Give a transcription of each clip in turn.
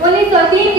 1903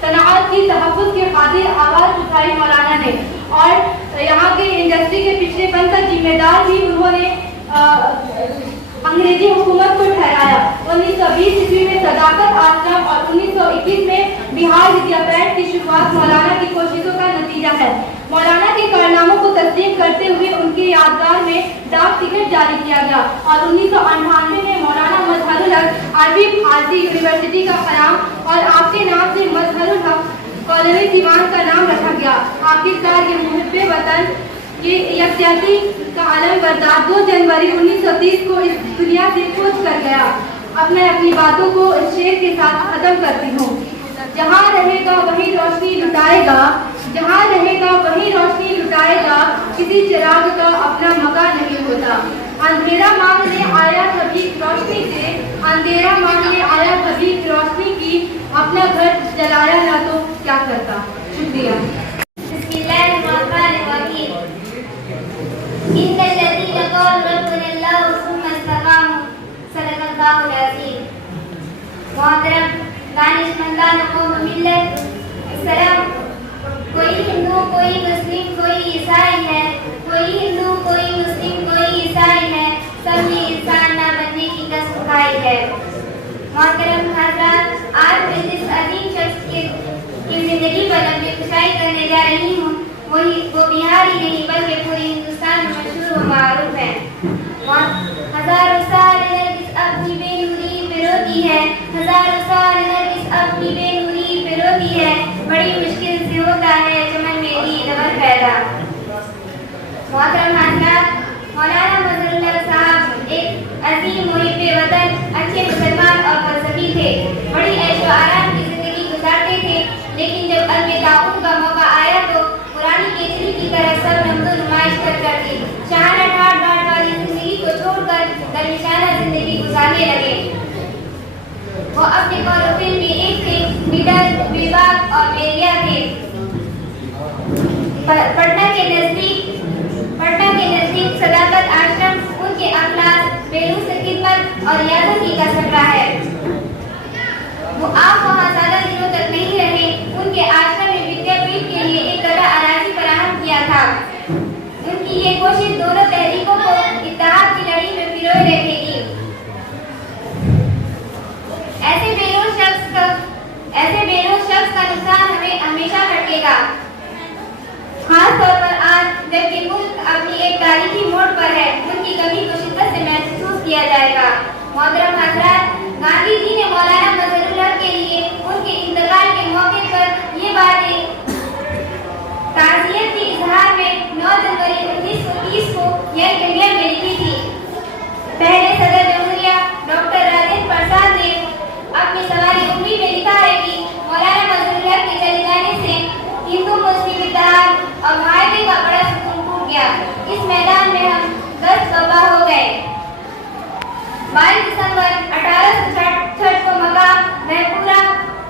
صنعت کی تحفظ کی خاطر آواز اٹھائی مولانا نے، اور یہاں کے انڈسٹری کے پچھڑے پن کا ذمہ دار بھی انہوں نے انگریزی حکومت کو ٹھہرایا۔ 1920 عیسوی میں صداقت آشرم اور 1921 میں بہار ودیاپیٹ کی شروعات مولانا کی کوششوں کا نتیجہ ہے۔ مولانا کے کارناموں کو تسلیم کرتے ہوئے ان کی یادگار میں ڈاک ٹکٹ جاری کیا گیا، اور 1998 میں مولانا مظہر الحق عربی فارسی یونیورسٹی کا قیام اور آپ کے نام سے مظہر الحق کالج دیوان کا نام رکھا گیا۔ آخرکار یہ محب وطن یہ یکجہتی کا علم بردار 2 جنوری 1930 کو اس دنیا سے کوچ کر گیا۔ اب میں اپنی باتوں کو اس شعر کے ساتھ ختم کرتی ہوں۔ جہاں رہے گا وہی روشنی لٹائے گا، جہاں رہے گا وہی روشنی لٹائے گا، کسی چراغ کا اپنا مکان نہیں ہوتا۔ اندھیرا مانگنے آیا کبھی روشنی سے، اندھیرا مانگنے آیا کبھی روشنی کی، اپنا گھر جلایا نہ تو کیا کرتا۔ شکریہ۔ بسم اللہ الرحمن الرحیم۔ ان الذین قالوا ربنا اللہ ثم استقاموا صدق اللہ العظیم۔ محترم دانشمندان قوم و ملت، السلام۔ کوئی ہندو، کوئی مسلم، کوئی عیسائی ہے، کوئی ہندو، کوئی مسلم، کوئی عیسائی ہے، سب نے انسان نہ بننے کی قسم کھائی ہے۔ محترم حضرات، آج میں جس عظیم شخص کی زندگی پر اپنی کشائی کرنے جا رہی ہوں، وہ بہار ہی نہیں بلکہ پورے ہندوستان میں مشہور و معروف ہے۔ ہزاروں سال نرگس اپنی بے نوری پہ روتی ہے، ہزاروں سال نرگس اپنی بے نوری پہ روتی ہے، بڑی مشکل سے ہوتا ہے چمن میں دیدور پیدا۔ محترم حضرات، مولانا مظہر الحق صاحب ایک عظیم محب وطن، اچھے مسلمان اور فلسفی تھے، بڑی عیش و آرام کی زندگی گزارتے تھے، لیکن جب علم تعاون کا موقع آیا تو پرانی کیچڑی کی طرح سب نمود و نمائش کر دی، شاہانہ ٹھاٹ باٹ والی زندگی کو چھوڑ کر درویشانہ زندگی گزارنے لگے۔ وہ اپنے قول و فعل میں ایک تھے، نڈر، بے باک اور بیریا تھے۔ پٹنہ کے نزدیک صداقت آشرم ان کے اخلاص، بیروز خدمت اور ریاضتی کا سٹرا ہے۔ وہ آپ وہاں زیادہ دنوں تک نہیں رہے، ان کے آشرم میں ودیا پیٹ کے لیے ایک گڑھا اراضی فراہم کیا تھا۔ ان کی یہ کوشش دونوں تحریکوں کو اتحاد کی لڑائی میں پروئے رکھے گی۔ ایسے بیروز شخص کا نقصان ہمیں ہمیشہ کٹے گا، خاص طور پر آج جبکہ ملک اپنی ایک تاریخی موڑ پر ہے، ان کی کمی کو شدت سے محسوس کیا جائے گا۔ محترم حضرات، گاندھی جی نے مولانا مظہر الحق کے لیے ان کے انتقال کے موقع پر یہ باتیں تعزیت کے اظہار میں 9 جنوری 1930 کو یگ انڈیا میں لکھی تھی۔ پہلے صدر جمہوریہ ڈاکٹر راجندر پرساد نے اپنی سواری عمری میں لکھا ہے کہ مولانا مظہر الحق کے چلے جانے سے ہندو مسلم اتحاد اور معاہدے کا بڑا ستون ٹوٹ گیا، اس میدان میں ہم دست تباہ ہو گئے۔ 22 دسمبر 1866 کو مقام مہپورہ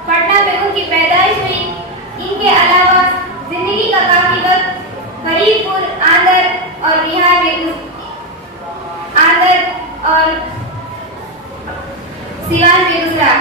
پٹنہ میں ان کی پیدائش ہوئی۔ ان کے علاوہ زندگی کا کافی وقت فرید پور، آندھر اور بہار میں اور سیوان میں گزرا۔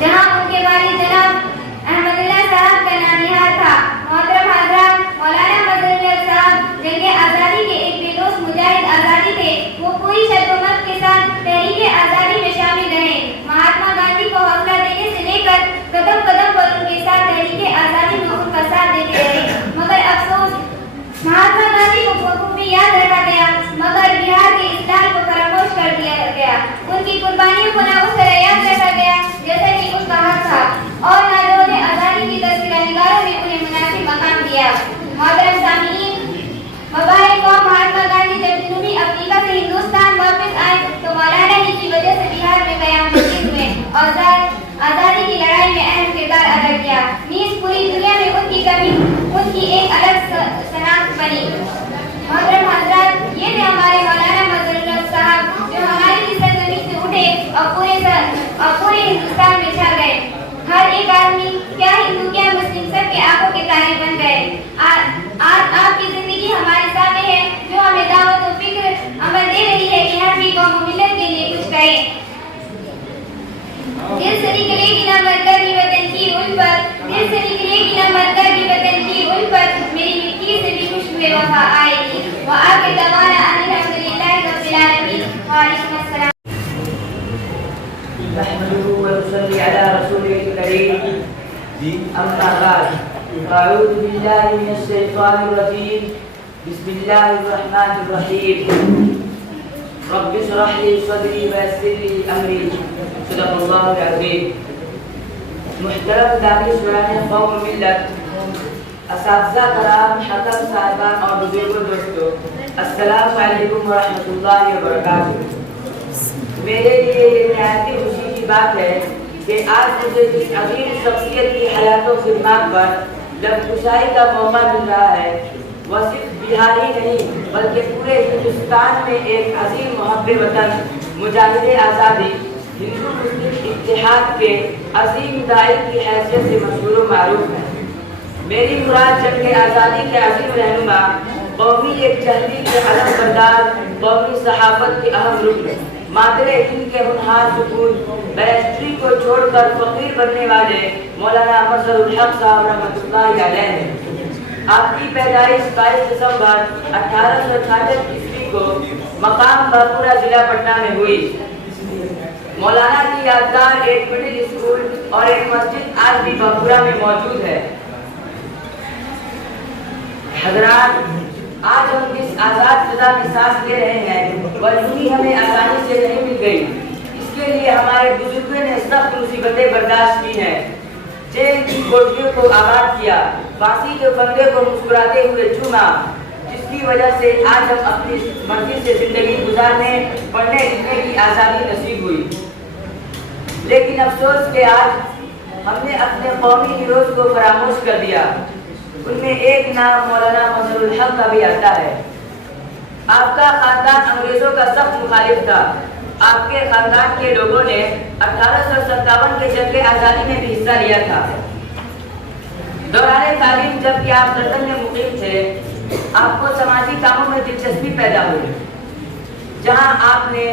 جہاں ان کے والد جناب احمد اللہ صاحب کا نام نہاد تھا۔ محترم حضرات، مولانا مظہر الحق صاحب جنگ آزادی کے ایک بے لوث مجاہد آزادی تھے۔ وہ پوری شدت کے ساتھ تحریک آزادی میں شامل رہے۔ مہاتما گاندھی کو حوصلہ دینے سے لے کر قدم قدم پر ان کے ساتھ تحریک آزادی میں ان کا ساتھ دیتے رہے، مگر افسوس مہاتما گاندھی کو بخوبی یاد رکھا گیا، مگر بہار کے اصلاح کو فراموش کر دیا گیا۔ ان کی قربانیوں کو نہ اس طرح یاد رکھا گیا جیسا کہ اس کا حق تھا، اور نہ لوگوں نے آزادی کی تذکرہ نگاروں میں انہیں مناسب مقام دیا۔ محترم سامعین، مباحث قوم مہاتما گاندھی جب جنوبی افریقہ سے ہندوستان واپس آئے تو مولانا ہی کی وجہ سے بہار میں قیام پذیر ہوئے اور آزادی کی لڑائی میں اہم کردار ادا کیا۔ نیز پوری دنیا میں ان کی ایک الگ شناخت بنی۔ محترم حضرات، یہ تھے ہمارے مولانا مظہر الحق صاحب جو ہماری سرزمین سے اٹھے اور پورے ہندوستان میں چھا گئے۔ ہر ایک آدمی، کیا ہندو کیا مسلم، سب کے آنکھوں کے تارے بن گئے۔ آج آپ کی زندگی ہمارے سامنے ہے جو ہمیں دعوت وفائده وآخر دعوانا أن الحمد لله رب العالمين وعليكم السلام. نحمده ونصلي على رسوله الكريم أما بعد أعوذ بالله من الشيطان الرجيم بسم الله الرحمن الرحيم رب اشرح لي صدري ويسر لي أمري صدق الله العظيم. محترم دانشوران قوم ملت، اساتذہ کرام، حکم صاحبان اور بزرگوں، دوستوں، السلام علیکم ورحمۃ اللہ وبرکاتہ. میرے لیے یہ نہایت خوشی کی بات ہے کہ آج مجھے جس عظیم شخصیت کی حیات و خدمات پر لب کشائی کا موقع مل رہا ہے، وہ صرف بہار ہی نہیں بلکہ پورے ہندوستان میں ایک عظیم محب وطن، مجاہد آزادی، ہندو مسلم اتحاد کے عظیم داعی کی حیثیت سے مشہور و معروف ہے. میری مراد جنگ آزادی کے عظیم رہنما، قومی یکجہتی کے علم بردار، قومی صحافت کے اہم رکن، مادر ہند کے ہونہار سپور، بیرسٹری کو چھوڑ کر فقیر بننے والے مولانا مظہر الحق صاحب رحمۃ اللہ علیہ ہیں. آپ کی پیدائش 22 دسمبر 1866 عیسوی کو مقام باپورہ ضلع پٹنہ میں ہوئی. مولانا کی یادگار ایک مڈل اسکول اور ایک مسجد آج بھی باپورہ میں موجود ہے. حضرات، آج ہم جس آزاد فضا میں سانس لے رہے ہیں وہ یوں ہی ہمیں آسانی سے نہیں مل گئی. اس کے لیے ہمارے بزرگوں نے سخت مصیبتیں برداشت کی ہیں، جیل کی کوٹریوں کو آباد کیا، پھانسی کے پھندے کو مسکراتے ہوئے چوما، جس کی وجہ سے آج ہم اپنی مرضی سے زندگی گزارنے، پڑھنے لکھنے کی آزادی نصیب ہوئی. لیکن افسوس کہ آج ہم نے اپنے قومی ہیروز کو فراموش کر دیا. ان میں ایک نام مولانا مظہر الحق کا بھی آتا ہے. آپ کا خاندان انگریزوں کا سخت مخالف تھا. آپ کے خاندان کے لوگوں نے 1857 کے جنگ آزادی میں بھی حصہ لیا تھا. دوران تعلیم جب کہ آپ لندن میں مقیم تھے، آپ کو سماجی کاموں میں دلچسپی پیدا ہوئی، جہاں آپ نے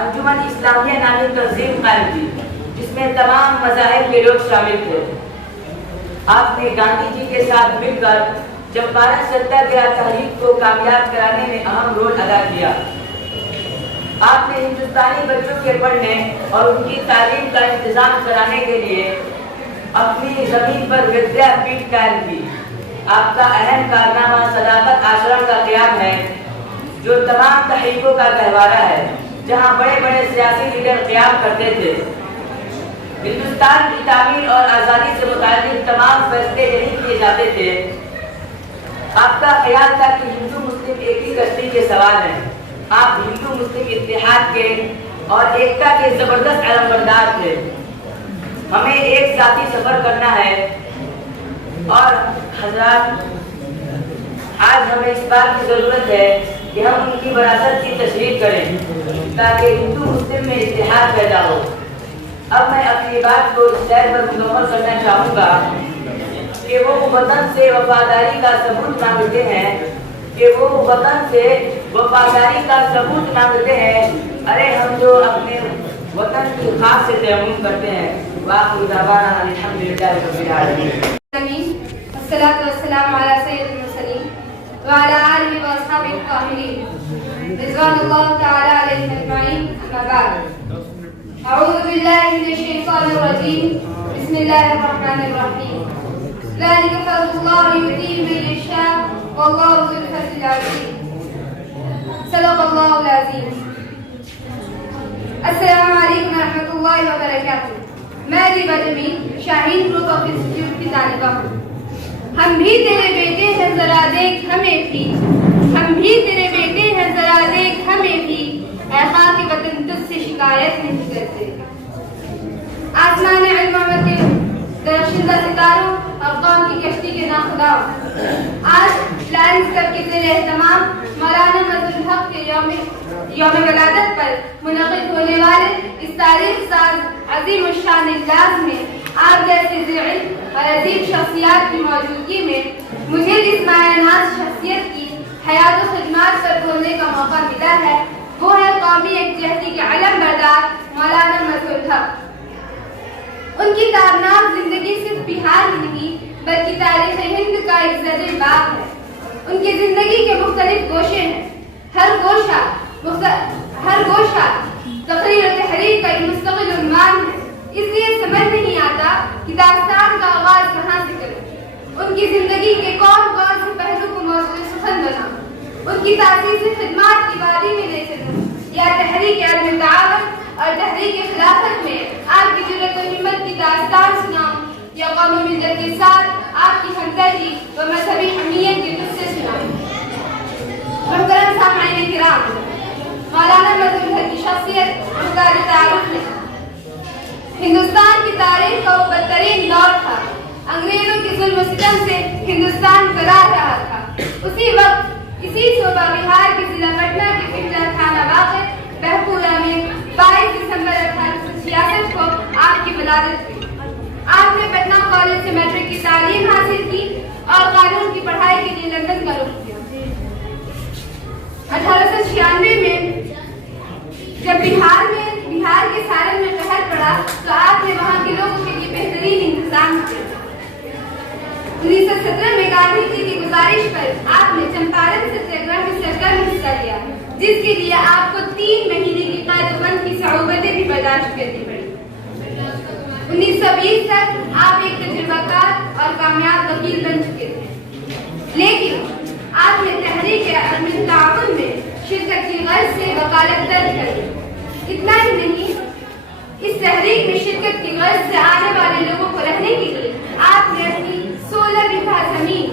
انجمن اسلامیہ نامی تنظیم قائم کی جس میں تمام مذاہب کے لوگ شامل تھے. آپ نے گاندھی جی کے ساتھ مل کر چمپارن ستیہ تحریک کو کامیاب کرانے میں اہم رول ادا کیا. آپ نے ہندوستانی بچوں کے پڑھنے اور ان کی تعلیم کا انتظام کرانے کے لیے اپنی زمین پر ودیا پیٹھ قائم کی. آپ کا اہم کارنامہ صداقت آشرم کا قیام ہے، جو تمام تحریکوں کا گہوارہ ہے، جہاں بڑے بڑے سیاسی لیڈر قیام کرتے تھے. ہندوستان کی تعمیر اور آزادی سے متعلق تمام فیصلے یہی کیے جاتے تھے. آپ کا خیال تھا کہ ہندو مسلم ایک ہی کشتی کے سوار ہیں. آپ ہندو مسلم اتحاد کے اور ایکتا کے زبردست علمبردار تھے. ہمیں ایک ذاتی سفر کرنا ہے اور حضرات، آج ہمیں اس بات کی ضرورت ہے کہ ہم ان کی وراثت کی تشریح کریں تاکہ ہندو مسلم میں اتحاد پیدا ہو. اب میں اپنی بات کو اس شہر پر مکمل کرنا چاہوں گا کہ وہ وطن سے وفاداری کا ثبوت مانگتے ہیں ارے ہم جو اپنے وطن کی خاص سے تیمم کرتے ہیں. وآخر دعوانا الحمدللہ رب العالمین. والصلاة والسلام على سيد المرسلين وعلى آله وأصحابه الطاهرين رضوان الله تعالى عليهم أجمعين. أما بعد، أعوذ بالله من الشيطان الرجيم. بسم الله الرحمن الرحيم. ذلك فضل الله يؤتيه من يشاء والله ذو الفضل العظيم. صدق الله العظيم. السلام عليكم ورحمة الله وبركاته. میں ریبا جمیل شاہین گروپ آف انسٹیٹیوٹ کی طالبہ ہوں. ہم بھی تیرے بیٹے ہیں ذرا دیکھ ہمیں بھی، ہم بھی تیرے بیٹے ہیں ذرا دیکھ ہمیں بھی، اے خاک وطن تجھ سے شکایت نہیں کرتے. آسمان علم عمر کے درخشندہ ستاروں اور قوم کی کشتی کے ناخداؤں، آج لائنز کلب کے زیر اہتمام مولانا مظہر الحق کے یوم ولادت پر منعقد ہونے والے اس تاریخ ساز عظیم الشان اجلاس میں آپ جیسے ذی علم اور عظیم شخصیات کی موجودگی میں مجھے جس مایہ ناز شخصیت کی حیات و خدمات پر بولنے کا موقع ملا ہے وہ ہے قومی یکجہتی کے علم بردار مولانا مظہر الحق. ان کی تابناک زندگی صرف بہار ہی نہیں بلکہ تاریخ ہند کا ایک زرعی باغ ہے. ان کی زندگی کے مختلف گوشے ہیں. ہر گوشہ تقریر و تحریر کا ایک مستقل عنوان ہے. اس لیے سمجھ نہیں آتا کہ داستان کا آغاز کہاں سے کروں. ان کی زندگی کے کون کون سے پہلو کو موضوع سخن بناؤں. ان کی تاسیسی خدمات کی وادی میں لے چلوں یا تحریک عدم تعاون اور تحریک خلافت میں آپ کی جرأت و ہمت کی داستان سناؤں یا قومی ملت کے ساتھ آپ کی ہمدردی و مذہبی حمیت کے قصے سناؤں. محترم سامعین کرام، مولانا مظہر الحق کی شخصیت محتاج تعارف ہے. ہندوستان کی تاریخ کا وہ بدترین دور تھا. انگریزوں کے ظلم و ستم سے ہندوستان فرار رہا تھا. اسی وقت اسی صوبہ بہار کے ضلع پٹنہ کے پنڈا تھانہ واقع بہپورہ میں 22 دسمبر 1866 کو آپ کی ولادت ہوئی. آپ نے پٹنہ کالج سے میٹرک کی تعلیم حاصل کی اور قانون کی پڑھائی کے لیے لندن کا رخ کیا. 1896 میں جب بہار کے سارن میں قحط پڑا تو آپ نے وہاں کے لوگوں کے لیے بہترین انتظام کیا. 1917 میں گاندھی جی کی گزارش پر آپ نے چمپارن ستیہ میں سرگرم حصہ لیا، جس کے لیے آپ کو 3 مہینے کی قید و بند کی صعوبتیں بھی برداشت کرنی پڑی. 1920 تک آپ ایک تجربہ کار اور کامیاب وکیل بن چکے تھے، لیکن آپ نے تحریک عدم تعاون میں شرکت کی غرض سے وکالت درج کر دی. اتنا ہی نہیں، اس تحریک میں شرکت کی غرض سے آنے والے لوگوں کو رہنے کے لیے آپ نے اپنی 16 بیگھہ زمین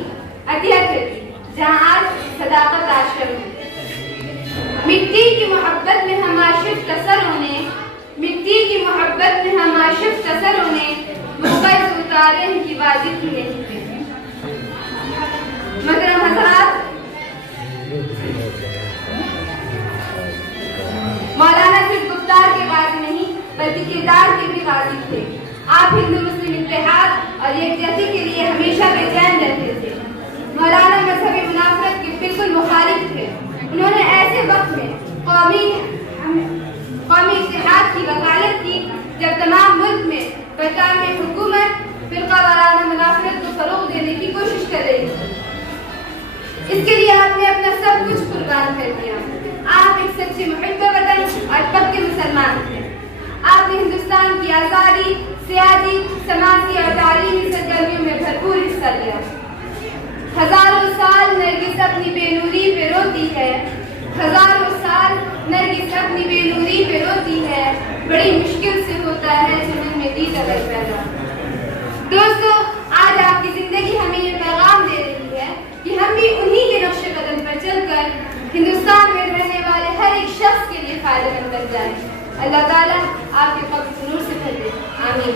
عطیہ کر دی، جہاں آج صداقت آشرم ہے. مٹی کی محبت میں ہم عاشق تصروں نے محبت اتارے کی واجب کی نہیں ہے. محترم حضرات، مولانا صرف گفتار کے قاضی نہیں بلکہ کردار کے بھی قاضی تھے. آپ ہندو مسلم اتحاد اور یکجہتی کے لیے ہمیشہ بے چین رہتے تھے. مولانا مذہبی منافرت کے بالکل مخالف تھے. انہوں نے ایسے وقت میں قومی اتحاد کی وکالت کی جب تمام ملک میں برطانوی حکومت فرقہ وارانہ منافرت کو فروغ دینے کی کوشش کر رہی تھی. اس کے لیے آپ نے اپنا سب کچھ قربان کر دیا. آپ ایک سچے محب وطن اور پکے مسلمان تھے. آپ نے ہندوستان کی آزادی، سیاسی، سماجی اور تعلیمی سرگرمیوں میں بھرپور حصہ لیا. ہزاروں سال نرگس اپنی بے نوری پہ روتی ہے، بڑی مشکل سے ہوتا ہے زمین میں دید اگر پیدا. دوستو، آج آپ کی زندگی ہمیں یہ پیغام دے رہی ہے کہ ہم بھی انہی کے نقش قدم پر چل کر ہندوستان میں رہنے والے ہر ایک شخص کے لیے فائدہ مند بن جائیں. اللہ تعالیٰ آپ کے قبر نور سے بھر دے. آمین.